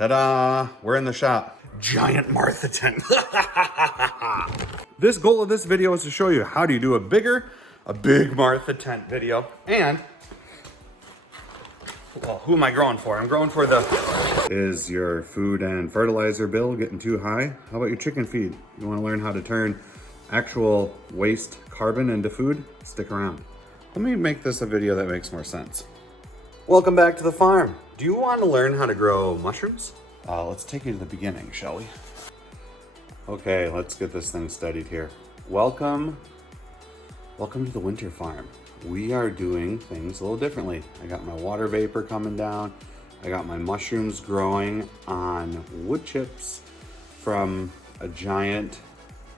Ta-da! We're in the shop. Giant Martha tent. This goal of this video is to show you how do you do a big Martha tent video. And, well, who am I growing for? I'm growing for the... Is your food and fertilizer bill getting too high? How about your chicken feed? You want to learn how to turn actual waste carbon into food? Stick around. Let me make this a video that makes more sense. Welcome back to the farm. Do you want to learn how to grow mushrooms? Let's take you to the beginning, shall we? Okay, let's get this thing studied here. Welcome to the winter farm. We are doing things a little differently. I got my water vapor coming down. I got my mushrooms growing on wood chips from a giant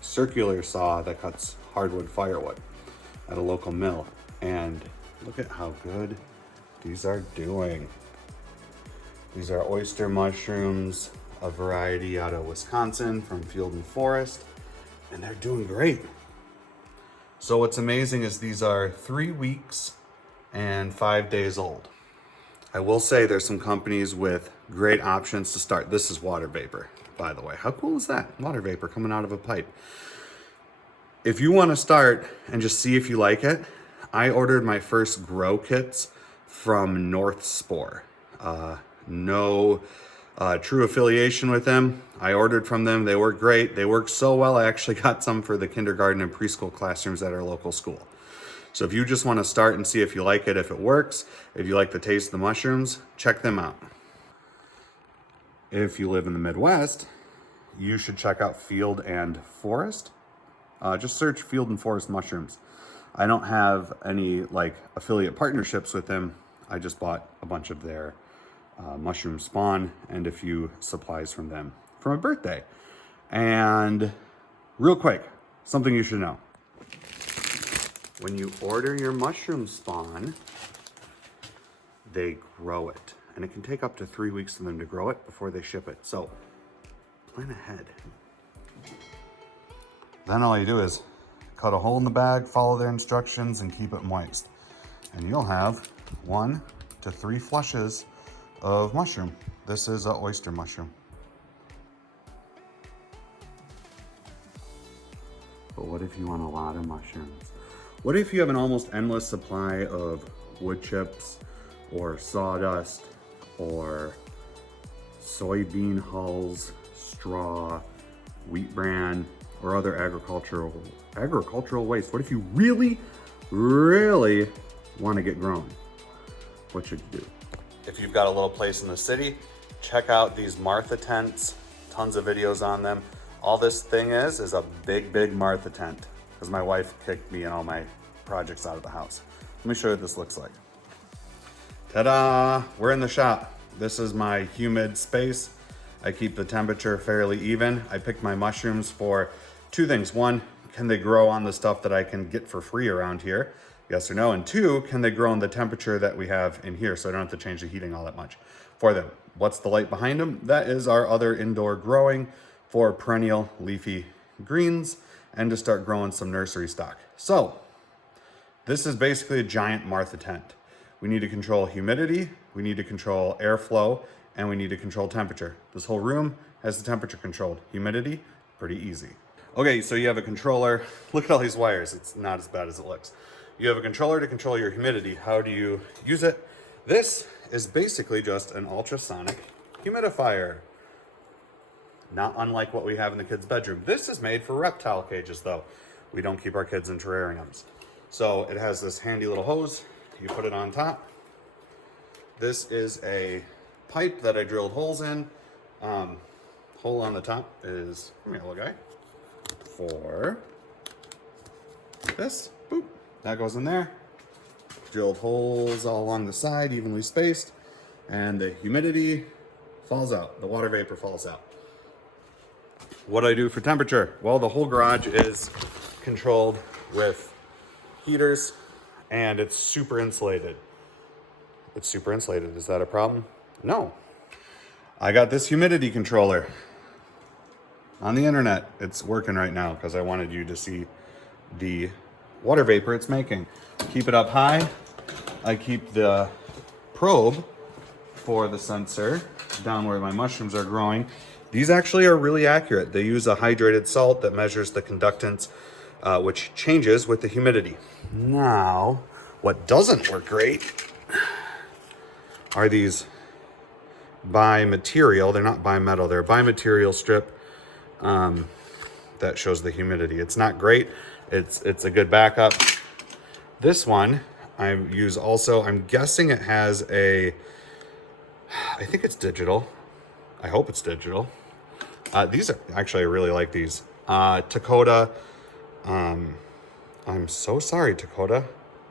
circular saw that cuts hardwood firewood at a local mill. And look at how good these are doing. These are oyster mushrooms, a variety out of Wisconsin from Field and Forest, and they're doing great. So what's amazing is these are 3 weeks and 5 days old. I will say there's some companies with great options to start. This is water vapor, by the way. How cool is that? Water vapor coming out of a pipe. If you want to start and just see if you like it, I ordered my first grow kits from North Spore. No true affiliation with them. I ordered from them. They work great. They work so well, I actually got some for the kindergarten and preschool classrooms at our local school. So if you just want to start and see if you like it, if it works, if you like the taste of the mushrooms, check them out. If you live in the Midwest, you should check out Field and Forest. Just search Field and Forest mushrooms. I don't have any affiliate partnerships with them. I just bought a bunch of their mushroom spawn and a few supplies from them for my birthday. And real quick, something you should know. When you order your mushroom spawn, they grow it. And it can take up to 3 weeks for them to grow it before they ship it. So plan ahead. Then all you do is cut a hole in the bag, follow their instructions, and keep it moist. And you'll have 1 to 3 flushes of mushroom. This is an oyster mushroom. But what if you want a lot of mushrooms? What if you have an almost endless supply of wood chips or sawdust or soybean hulls, straw, wheat bran, or other agricultural waste? What if you really want to get growing? What should you do? If you've got a little place in the city, check out these Martha tents. Tons of videos on them. All this thing is a big Martha tent, because my wife kicked me and all my projects out of the house. Let me show you what this looks like. Ta-da! We're in the shop. This is my humid space. I keep the temperature fairly even. I picked my mushrooms for 2 things. 1, can they grow on the stuff that I can get for free around here? Yes or no? And 2, can they grow in the temperature that we have in here so I don't have to change the heating all that much for them? What's the light behind them? That is our other indoor growing for perennial leafy greens and to start growing some nursery stock. So this is basically a giant Martha tent. We need to control humidity, we need to control airflow, and we need to control temperature. This whole room has the temperature controlled. Humidity, pretty easy. Okay, so you have a controller. Look at all these wires. It's not as bad as it looks. You have a controller to control your humidity. How do you use it? This is basically just an ultrasonic humidifier. Not unlike what we have in the kids' bedroom. This is made for reptile cages though. We don't keep our kids in terrariums. So it has this handy little hose. You put it on top. This is a pipe that I drilled holes in. Hole on the top is, come here little guy, for this, boop. That goes in there. Drilled holes all along the side, evenly spaced, and the humidity falls out. The water vapor falls out. What do I do for temperature? Well, the whole garage is controlled with heaters, and it's super insulated. It's super insulated. Is that a problem? No. I got this humidity controller on the internet. It's working right now because I wanted you to see the water vapor it's making. Keep it up high. I keep the probe for the sensor down where my mushrooms are growing. These actually are really accurate. They use a hydrated salt that measures the conductance, which changes with the humidity. Now, what doesn't work great are these bi-material. They're not bi-metal, they're bi-material strip that shows the humidity. It's not great. It's a good backup. This one I use also, I'm guessing it has I think it's digital. I hope it's digital. These are, actually, I really like these. Dakota, I'm so sorry, Dakota.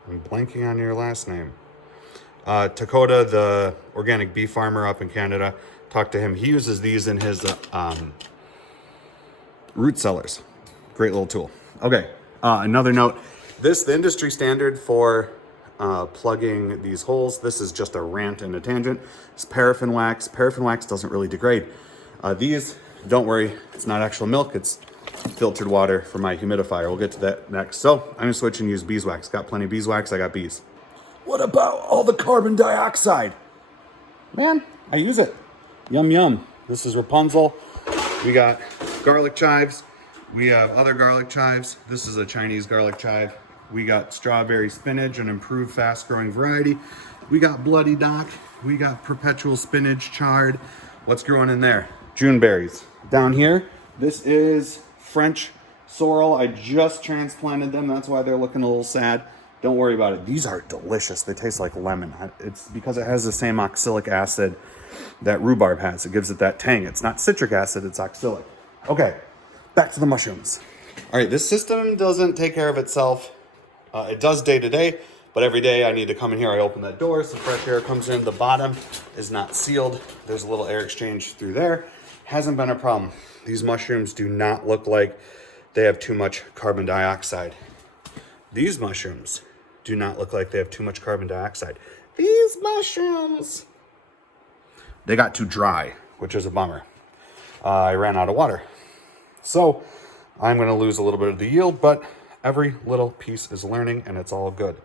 I'm blanking on your last name. Dakota, the organic beef farmer up in Canada, talked to him. He uses these in his root cellars. Great little tool. Okay, another note. The industry standard for plugging these holes, this is just a rant and a tangent, it's paraffin wax. Paraffin wax doesn't really degrade. These, don't worry, it's not actual milk, it's filtered water from my humidifier. We'll get to that next. So I'm gonna switch and use beeswax. Got plenty of beeswax, I got bees. What about all the carbon dioxide? Man, I use it. Yum, yum. This is Rapunzel. We got garlic chives. We have other garlic chives. This is a Chinese garlic chive. We got strawberry spinach, an improved fast-growing variety. We got bloody dock. We got perpetual spinach chard. What's growing in there? June berries. Down here, this is French sorrel. I just transplanted them. That's why they're looking a little sad. Don't worry about it. These are delicious. They taste like lemon. It's because it has the same oxalic acid that rhubarb has. It gives it that tang. It's not citric acid, it's oxalic. Okay, back to the mushrooms. All right, this system doesn't take care of itself. It does day to day, but every day I need to come in here. I open that door, some fresh air comes in. The bottom is not sealed. There's a little air exchange through there. Hasn't been a problem. These mushrooms do not look like they have too much carbon dioxide. These mushrooms do not look like they have too much carbon dioxide. These mushrooms, they got too dry, which is a bummer. I ran out of water. So I'm gonna lose a little bit of the yield, but every little piece is learning and it's all good.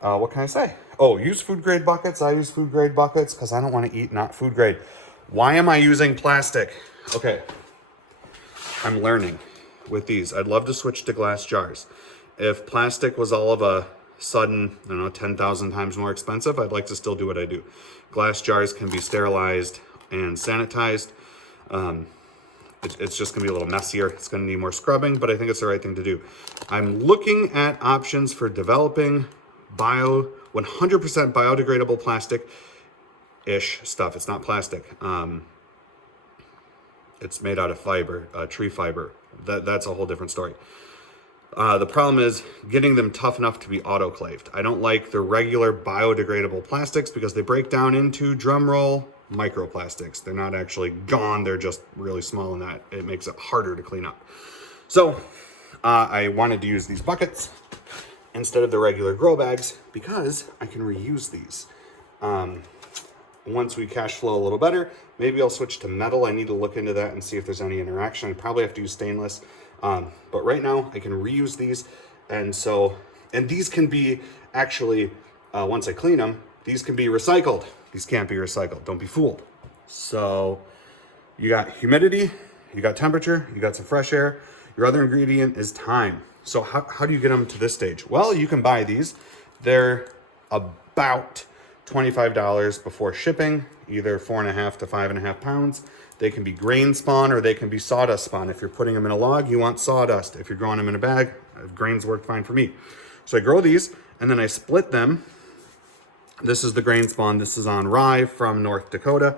What can I say? Oh, use food grade buckets. I use food grade buckets because I don't want to eat not food grade. Why am I using plastic? Okay, I'm learning with these. I'd love to switch to glass jars. If plastic was all of a sudden, I don't know, 10,000 times more expensive, I'd like to still do what I do. Glass jars can be sterilized and sanitized. It's just gonna be a little messier. It's gonna need more scrubbing, but I think it's the right thing to do. I'm looking at options for developing 100% biodegradable plastic-ish stuff. It's not plastic. It's made out of fiber, tree fiber. That's a whole different story. The problem is getting them tough enough to be autoclaved. I don't like the regular biodegradable plastics because they break down into, drumroll, microplastics. They're not actually gone, they're just really small, and that it makes it harder to clean up. So I wanted to use these buckets instead of the regular grow bags because I can reuse these. Once we cash flow a little better, maybe I'll switch to metal. I need to look into that and see if there's any interaction. I probably have to use stainless. But right now I can reuse these. And these can be actually, once I clean them, these can be recycled. These can't be recycled. Don't be fooled. So you got humidity, you got temperature, you got some fresh air. Your other ingredient is time. So how do you get them to this stage? Well, you can buy these. They're about $25 before shipping, either 4.5 to 5.5 pounds. They can be grain spawn or they can be sawdust spawn. If you're putting them in a log, you want sawdust. If you're growing them in a bag, grains work fine for me. So I grow these and then I split them. This is the grain spawn. This is on rye from North Dakota.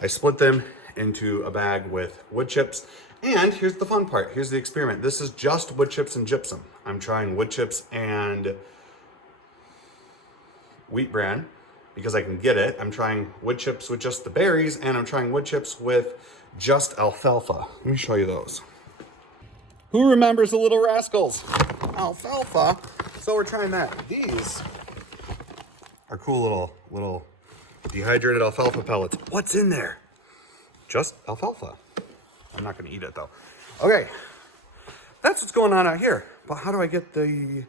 I split them into a bag with wood chips. And here's the fun part. Here's the experiment. This is just wood chips and gypsum. I'm trying wood chips and wheat bran because I can get it. I'm trying wood chips with just the berries, and I'm trying wood chips with just alfalfa. Let me show you those. Who remembers the Little Rascals? Alfalfa. So we're trying that. These are cool little dehydrated alfalfa pellets. What's in there? Just alfalfa. I'm not gonna eat it though. Okay, that's what's going on out here. But how do I get the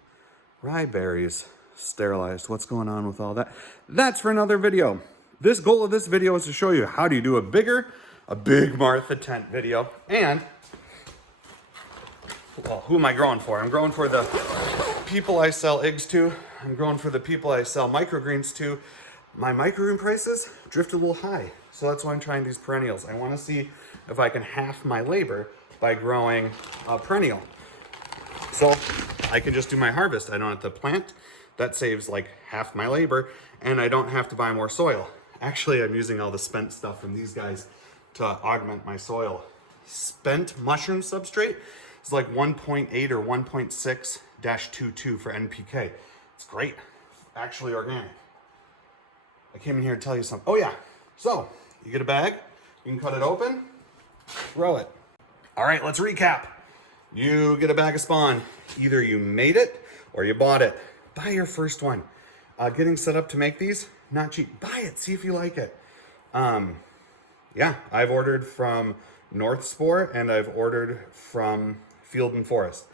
rye berries sterilized? What's going on with all that? That's for another video. This goal of this video is to show you how do you do a big Martha tent video. And, well, who am I growing for? I'm growing for the people I sell eggs to. I'm growing for the people I sell microgreens to. My microgreen prices drift a little high, so that's why I'm trying these perennials. I want to see if I can half my labor by growing a perennial. So I can just do my harvest. I don't have to plant. That saves like half my labor, and I don't have to buy more soil. Actually, I'm using all the spent stuff from these guys to augment my soil. Spent mushroom substrate is like 1.8 or 1.6-22 for NPK. It's great, actually organic. I came in here to tell you something. Oh yeah, so you get a bag, you can cut it open, throw it. All right, let's recap. You get a bag of spawn. Either you made it or you bought it. Buy your first one. Getting set up to make these, not cheap. Buy it, see if you like it. Yeah, I've ordered from North Spore and I've ordered from Field and Forest.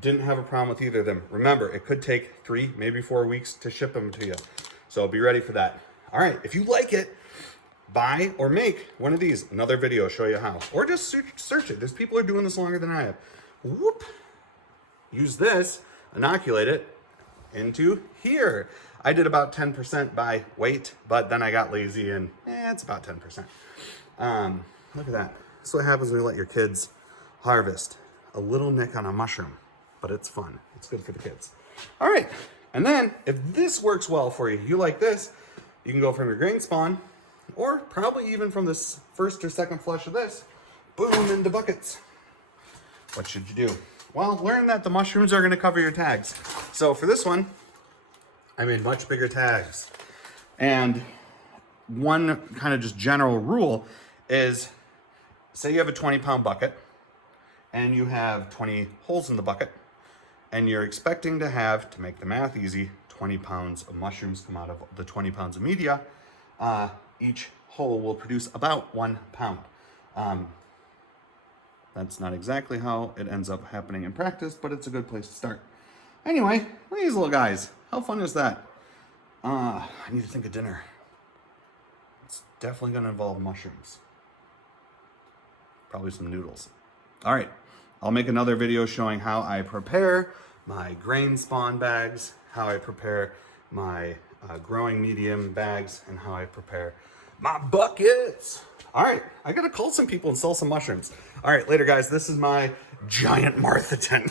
Didn't have a problem with either of them. Remember, it could take 3, maybe 4 weeks to ship them to you. So be ready for that. All right, if you like it, buy or make one of these. Another video show you how. Or just search it. There's people who are doing this longer than I have. Whoop. Use this, inoculate it into here. I did about 10% by weight, but then I got lazy and it's about 10%. Look at that. That's what happens when you let your kids harvest. A little nick on a mushroom, but it's fun. It's good for the kids. All right, and then if this works well for you, you like this, you can go from your grain spawn, or probably even from this first or second flush of this, boom, into buckets. What should you do? Well, learn that the mushrooms are gonna cover your tags. So for this one, I made much bigger tags. And one kind of just general rule is, say you have a 20-pound bucket and you have 20 holes in the bucket and you're expecting to have, to make the math easy, 20 pounds of mushrooms come out of the 20 pounds of media. Each hole will produce about 1 pound. That's not exactly how it ends up happening in practice, but it's a good place to start. Anyway, look at these little guys. How fun is that? I need to think of dinner. It's definitely gonna involve mushrooms. Probably some noodles. All right, I'll make another video showing how I prepare my grain spawn bags, how I prepare my growing medium bags, and how I prepare my buckets. All right, I gotta call some people and sell some mushrooms. All right, later guys, this is my giant Martha tent.